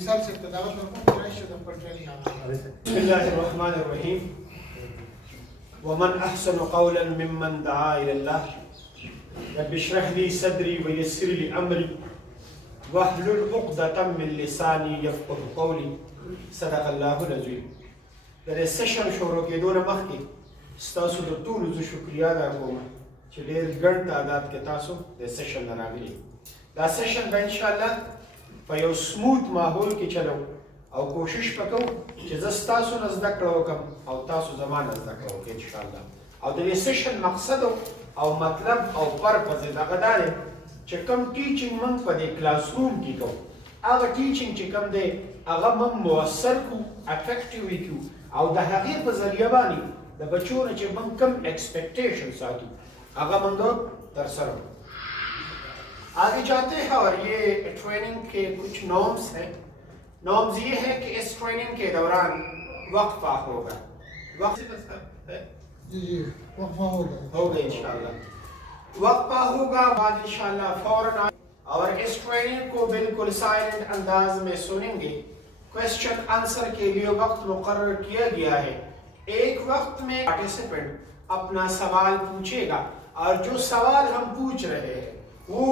مثال سے تلاوت کروں کہ رشد پڑھ کے نہیں آنا. بسم اللہ الرحمن الرحیم. ومن احسن قولا ممن دعا الى الله رب اشرح لي صدري ويسر لي امري واحلل عقدة من لساني يفقهوا قولي. صدق الله العظیم. در سیشن شروع کېدو نه مخکې ستاسو د ټولو زه شکریا ادا کوم چې ډېر ګڼ تعداد کې تاسو د سیشن نه راغلي. دا سیشن به انشاءالله په یو سموت ماحول کې چلو او کوشش وکړو چې زه ستاسو نه زده کړه وکړم او تاسو زما نه زده کړه وکړئ انشاءالله. او د دې سیشن مقصد او مطلب او پرپز یې دغه دا دی چې کوم ټیچینګ موږ په دې کلاس روم کې کوو هغه ټیچینګ چې کوم دی هغه موږ مؤثر کړو افیکټیو یې کړو او د هغې په ذریعه باندې د بچو نه چې موږ کوم ایکسپیکټیشن ساتو هغه موږ ترسره کړو. آگے جاتے ہیں اور یہ ٹریننگ کے کچھ نارمز ہیں. نارمز یہ ہے کہ اس ٹریننگ کے دوران وقفہ ہوگا. جی وقفہ ہوگا انشاءاللہ. وقفہ ہوگا بعد انشاءاللہ فوراً اور اس ٹریننگ کو بالکل سائلنٹ انداز میں سنیں گے. کویسچن آنسر کے لیے وقت مقرر کیا گیا ہے. ایک وقت میں پارٹیسپینٹ اپنا سوال پوچھے گا اور جو سوال ہم پوچھ رہے ہیں وہ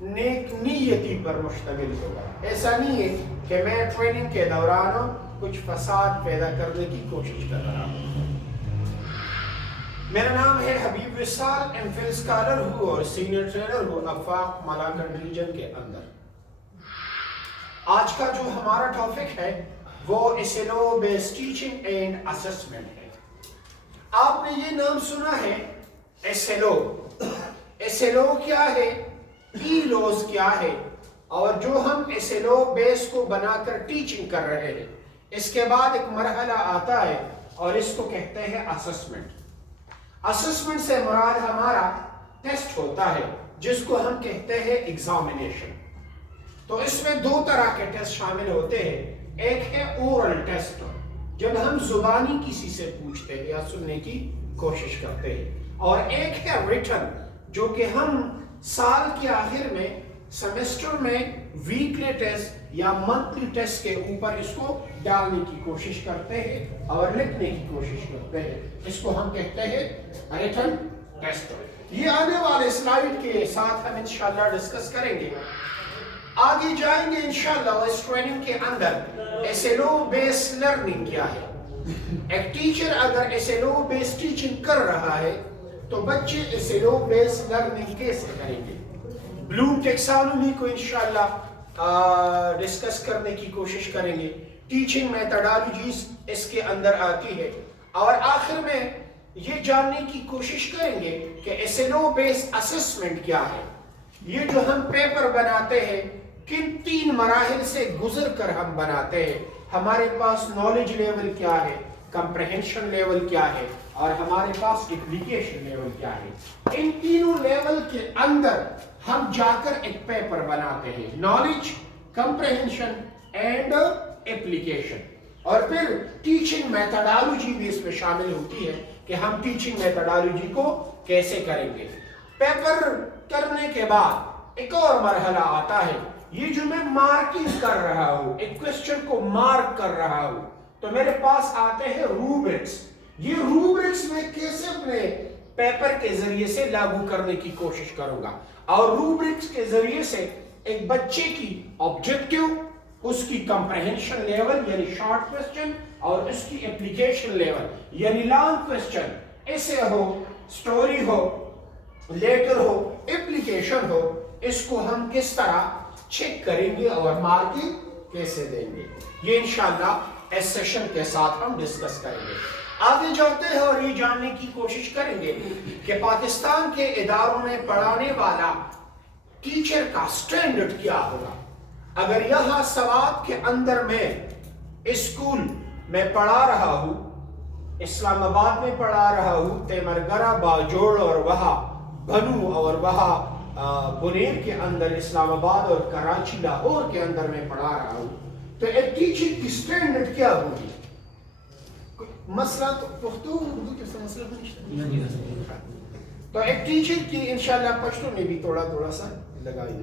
نیک نیتی پر مشتمل ہوگا. ایسا نہیں ہے کہ میں ٹریننگ کے دوران کچھ فساد پیدا کرنے کی کوشش کر رہا ہوں. میرا نام ہے حبیب وصال. ایم فل اسکالر ہوں اور سینئر ٹرینر ہوں آفاق ملاکنڈ ریجن کے اندر. آج کا جو ہمارا ٹاپک ہے وہ SLO based teaching and assessment ہے. آپ نے یہ نام سنا ہے SLO. SLO کیا ہے, ELOs کیا ہے, اور جو ہم SLO بیس کو بنا کر ٹیچنگ کر رہے ہیں اس کے بعد ایک مرحلہ آتا ہے اور اس کو کہتے ہیں اسسمنٹ. اسسمنٹ سے مراد ہمارا ٹیسٹ ہوتا ہے جس کو ہم کہتے ہیں ایگزامینیشن. تو اس میں دو طرح کے ٹیسٹ شامل ہوتے ہیں. ایک ہے اورل ٹیسٹ جب ہم زبانی کسی سے پوچھتے ہیں یا سننے کی کوشش کرتے ہیں, اور ایک ہے ریٹن جو کہ ہم سال کے آخر میں سیمسٹر میں ویکلی ٹیسٹ یا منتھلی ٹیسٹ کے اوپر اس کو ڈالنے کی کوشش کرتے ہیں اور لکھنے کی کوشش کرتے ہیں. اس کو ہم کہتے ہیں ریٹن ٹیسٹ. یہ آنے والے سلائیڈ کے ساتھ ہم انشاءاللہ ڈسکس کریں گے. آگے جائیں گے انشاءاللہ اس ٹریننگ کے اندر SLO بیس لرننگ کیا ہے. ایک ٹیچر اگر SLO بیس ٹیچنگ کر رہا ہے تو بچے SLO بیس لرننگ کیسے کریں گے. بلوم ٹیکسانومی کو انشاءاللہ ڈسکس کرنے کی کوشش کریں گے. ٹیچنگ میتھڈالوجیز اس کے اندر آتی ہے اور آخر میں یہ جاننے کی کوشش کریں گے کہ SLO بیس اسسمنٹ کیا ہے. یہ جو ہم پیپر بناتے ہیں کن 3 مراحل سے گزر کر ہم بناتے ہیں. ہمارے پاس نالج لیول کیا ہے, کمپریہنشن لیول کیا ہے, اور ہمارے پاس اپلیکیشن لیول کیا ہے. ان تینوں لیول کے اندر ہم جا کر ایک پیپر بناتے ہیں, نالج, کمپریہنشن اینڈ اپلیکیشن. اور پھر ٹیچنگ میتھڈالوجی بھی اس میں شامل ہوتی ہے کہ ہم ٹیچنگ میتھڈالوجی کو کیسے کریں گے. پیپر کرنے کے بعد ایک اور مرحلہ آتا ہے. یہ جو میں مارکنگ کر رہا ہوں, ایک کوسچن کو مارک کر رہا ہوں, تو میرے پاس آتے ہیں روبرکس. یہ روبرکس میں کیسے اپنے پیپر کے ذریعے سے لاگو کرنے کی کوشش کروں گا, اور روبرکس کے ذریعے سے ایک بچے کی آبجیکٹیو, اس کی کمپریہنشن لیول یعنی شارٹ کوسچن, اور اس کی اپلیکیشن لیول یعنی لانگ کوسچن, ایسے ہو, سٹوری ہو, لیٹر ہو, اپلیکیشن ہو, اس کو ہم کس طرح چیک کریں گے اور مارکنگ کیسے دیں گے. یہ انشاءاللہ اس سیشن کے ساتھ ہم ڈسکس کریں گے. آگے جاتے ہیں اور یہ جاننے کی کوشش کریں گے کہ پاکستان کے اداروں میں پڑھانے والا ٹیچر کا سٹینڈرڈ کیا ہوگا. اگر یہاں سوات کے اندر میں اسکول میں پڑھا رہا ہوں, اسلام آباد میں پڑھا رہا ہوں, تیمرگرہ, باجوڑ اور وہاں بنو اور وہاں بنیر کے اندر اسلام آباد اور کراچی لاہور کے اندر میں پڑھا رہا ہوں, تو ایک ٹیچر کی سٹینڈرڈ کیا ہوگی. مسئلہ تو پختو اردو کے مسئلہ نہیں, تو ایک ٹیچر کی انشاءاللہ پشتو میں بھی تھوڑا سا لگائیے.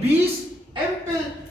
20 MPhil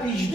PhD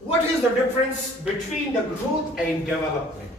What is the difference between the growth and development?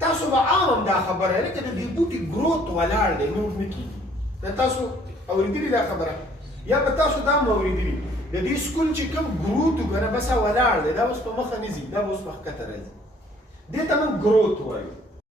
تاسو به عام دا خبره نه کده دی بوټي گروث ولاړ دی نور نه کیږي. دا تاسو اوریدلی دا خبره یا به تاسو دا اوریدلی د دې سکول چې کوم گروث وګره بس ولاړ دی، دا اوس په مخه نه ځي، دا اوس مخ کته راځي، دې ته موږ گروث وایو.